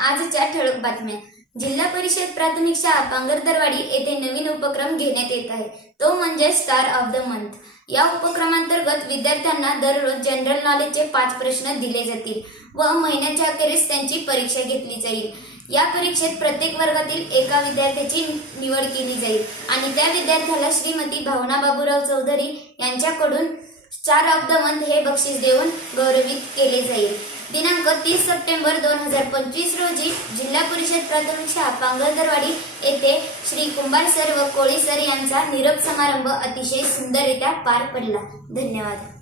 आजच्या ठळक बातम्या। जिल्हा परिषद प्राथमिक शाळा पांगरदरवाडी येथे नवीन उपक्रम घेण्यात येत आहे, तो म्हणजे स्टार ऑफ द मंथ। या उपक्रमांतर्गत विद्यार्थ्यांना दररोज जनरल नॉलेजचे 5 प्रश्न दिले जातील व महिन्याच्या अखेरीस त्यांची परीक्षा घेतली जाईल। या परीक्षेत प्रत्येक वर्गातील एका विद्यार्थ्याची निवड केली जाईल आणि त्या विद्यार्थ्याला श्रीमती भावना बाबूराव चौधरी यांच्याकडून स्टार ऑफ द मंथ हे बक्षीस देऊन गौरवित केले जाईल। दिनांक 30 सप्टेंबर 2025 रोजी जिल्हा परिषद प्राथमिक शाळा पांगरदरवाडी येथे श्री कुंभार सर व कोळी सर यांचा निरोप समारंभ अतिशय सुंदररित्या पार पडला। धन्यवाद।